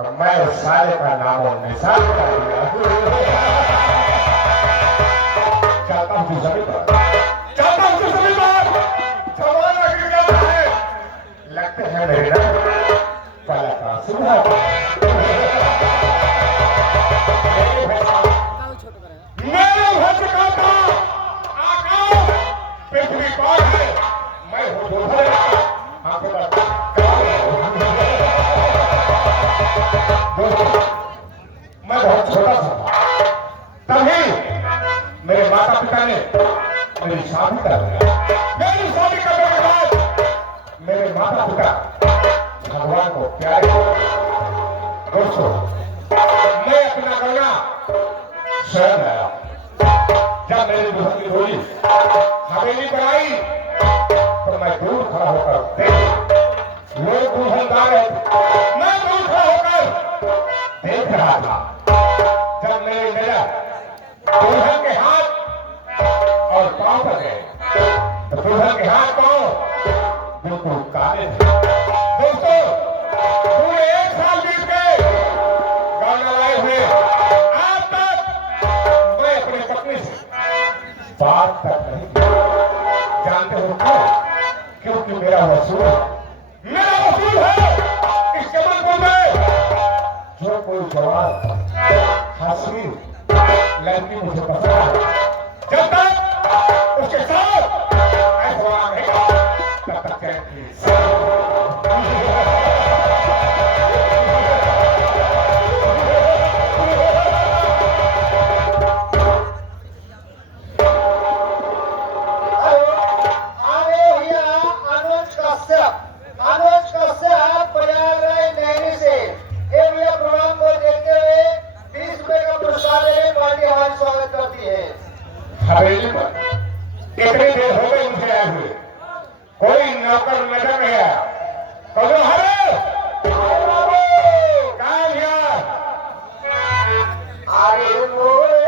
तो मैं उस साले का नाम और निशान कर दिया। चलता हूँ जमीन पर, चलता हूँ जमीन पर, जमाना गिर गया है, लगते हैं मेरे ना पला का सुबह मेरे भक्त का था आकाश पृथ्वी कौन है, मैं हूँ दूसरे आंखों का मैं बहुत छोटा सा था, तभी मेरे माता पिता ने मेरी शादी कर दिया। मेरी शादी करने के बाद मेरे माता पिता भगवान को प्यारे दोस्तों मैं अपना गला शरण आया। जब मेरी दुल्हन की डोली हवेली पर आई तो मैं दूर खड़ा होकर लोग दुल्हनदार है, मैं दूर खड़ा होकर देख रहा था। जब मेरी नजर दुल्हन के हाथ और पांव पर गए तो दुल्हन के हाथ पांव बिल्कुल काले थे। दोस्तों पूरे 1 साल बीत गए गाना लाए हुए, आज तक मैं अपने पत्नी से बात तक नहीं की। जानते हो क्यों? क्योंकि मेरा वसूल है इस चमनपुर में। जो कोई जवान हसीन लड़की मुझे पसंद है, जब तक उसके साथ ऐसा रहेगा तब तक चैन की हवेली पर इतनी देर हो गई मुझे आए हुए, कोई नौकर नजर नहीं आया। कहो हरे कहाँ गया? अरे मोरे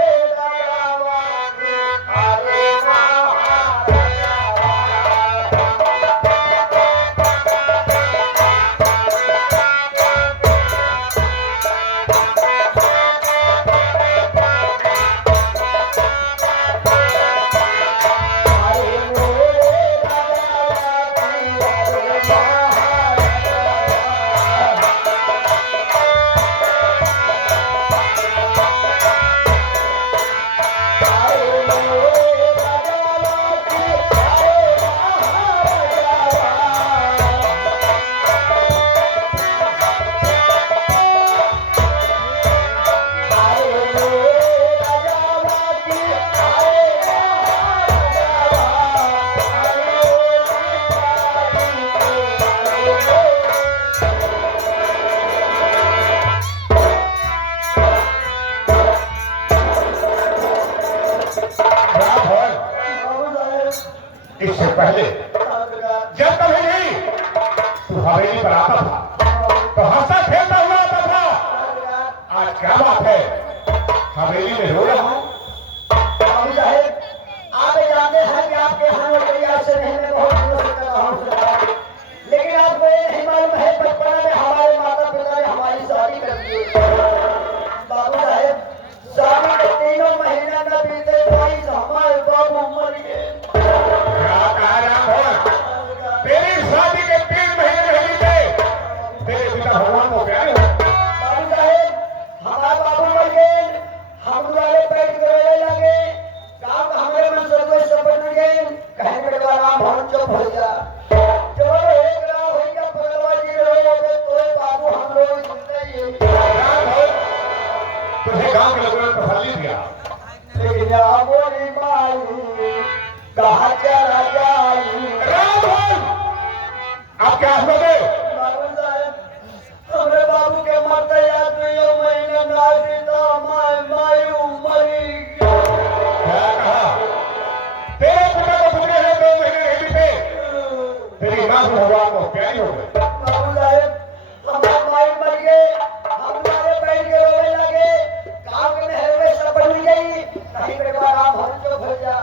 इससे पहले जब कभी नहीं तू हवेली पर आता था तो हंसता खेलता हुआ आता था। आज क्या बात है, हवेली में रो रहा हूँ? बाबू साहेब आप जानते हैं कि आपके यहाँ नौकरियां से नहीं मैं बहुत दिनों से कर रहा हूँ, लेकिन आपको ये नहीं मालूम है बचपन में हमारे माता पिता ने हमारी शादी कर दी। बाबू साहेब शादी के 3 महीना न बीते हमारे बाबू मर गए। तेरी शादी के 3 महीने नहीं बीते, तेरे पिता भगवान को प्यारे हो। बाबू साहेब हमारे बाबू मर गए, हम वाले पेट रोने लगे, काम हमारे मन से कोई सपन गए, कहे मेरे का नाम हम चुप हो जा। जो एक राव होगा भगवान जी रोए तो बाबू हम लोग जिंदा ही है। तुझे गांव के लोगों ने तसल्ली दिया, लेकिन हमारी माई कहा चला जाई। आप क्या समझे? बाबू साहब हमारे बाबू के मरते याद नहीं हो, महीना ना बीता माई उमरी। क्या कहा? तेरे पिता को गुजरे हैं 2 महीने नहीं बीते, तेरी मां भगवान को प्यारी हो गई। बाबू साहब हमारे माई मर गए, हमारे बैठ के रोने लगे, गाँव के नहर में सपन गई, कहीं मेरे का नाम हम चुप हो जा।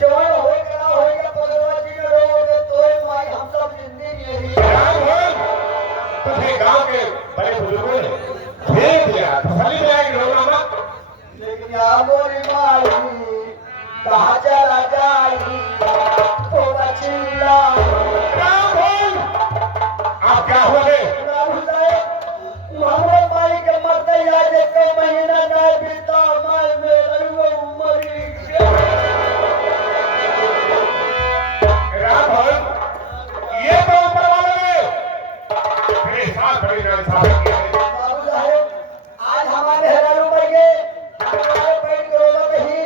जवान होएगा पगलवा जी ने रोगे तो माई हम सब जिंदगी है। बड़े बुजुर्गों ने भेज दिया तसल्ली दिलाएगी रोना मत। लेकिन या मोरी माई कहाँ चला जाई थोड़ा चिल्ला राम बोल आप क्या हुआ रे? बाबू साहब मोहम्मद माई के मरते आज एक महीना ना बीता मैं मेरी वो मरी राम बोल ये तो ऊपर वाले ने मेरे साथ बड़ी नाइंसाफी की है। बाबू साहब आज हमारे हजारों मर गए हमारे पेट के रोलों पे ही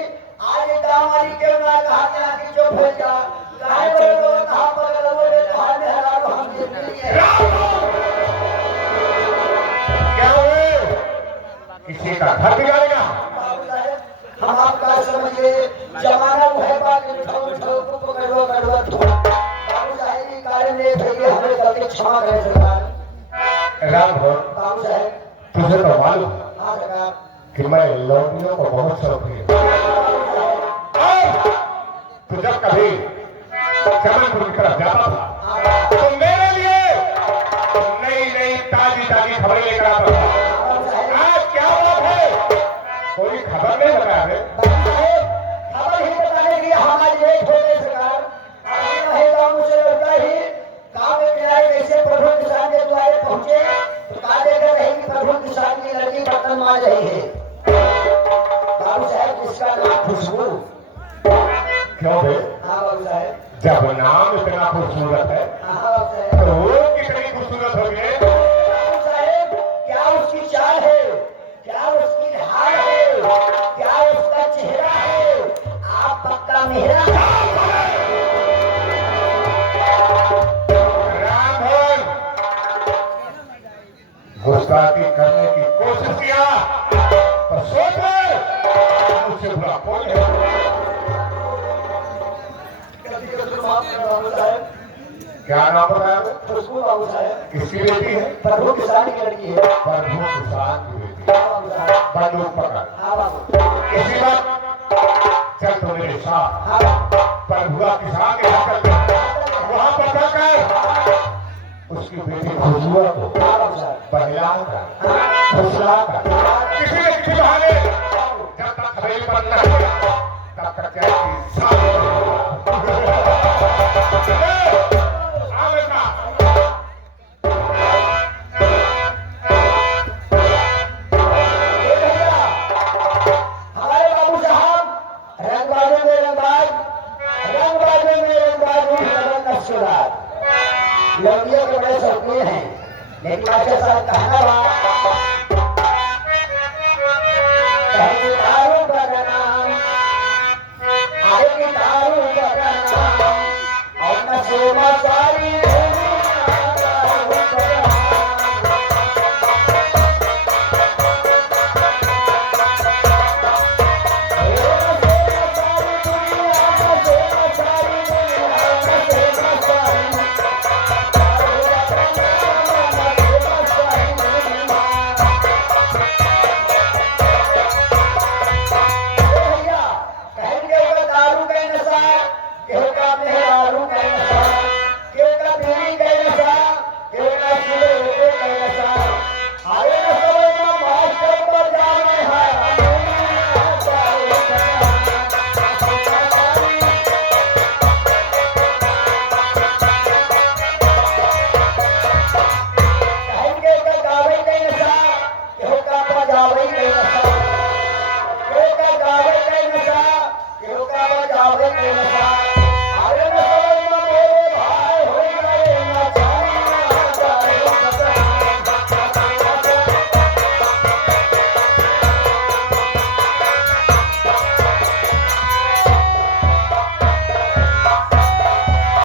आज एक गाँव वाली क्यों ना कहा कि आके चुप हो जा कहा बड़े लोग कहा पर लोगों ने कहा में हजारों हम जिंदगी है क्या हुए किसी का घर बिगाड़ेगा? बाबू साहब हम आपका समझिए जमाना वो है बाकी ठोक ठोक को कड़वा कड़वा बाबू साहब की कारण ने भेजे हमें गलती क्षमा करें सरकार राम बोल बाबू साहब तुझे तो मालूम हाँ सरकार कि मैं लौटियों को बहुत शौकीन हूँ। और तू जब कभी चमनपुर की तरफ जाता था तो मेरे लिए नई नई ताजी ताजी खबरें लेकर आता था। आज क्या बात है कोई खबर नहीं लगा है? बाबू साहब खबर ही बताने के लिए हमारी लेट हो गई सरकार आगे रहे गाँव से लौटा ही गाँव में किराए कैसे प्रभु किसान के द्वारे पहुंचे तो कहा देकर रहे कि प्रभु किसान की लड़की बर्तन मार रही है बाबू साहब जिसका नाम खुशबू क्यों बे? हाँ बाबू साहब जब नाम इतना खूबसूरत है हाँ बाबू साहब तो वो कितनी खूबसूरत होगी? बाबू साहब क्या उसकी चाल है क्या उसकी ढाल है क्या उसका चेहरा है आप पक्का मेहरा राम भोल गुस्ताखी करने की कोशिश किया पर सोच ले मुझसे बुरा कोई नहीं। बाबू साहब क्या नाम बताया? खुशबू बाबू साहब किसकी बेटी है? प्रभु किसान की लड़की है प्रभु किसान की बेटी। हाँ बाबू साहब बंदूक पकड़ हाँ बाबू इसी वक्त चल तो मेरे साथ हाँ प्रभुआ किसान के घर चलते हैं। वहां पर चलकर उसकी बेटी खुशबुआ को हाँ बाबू साहब बहलाकर फुसलाकर किसी न किसी बहाने जब तक हवेली पर न गया तब तक क्या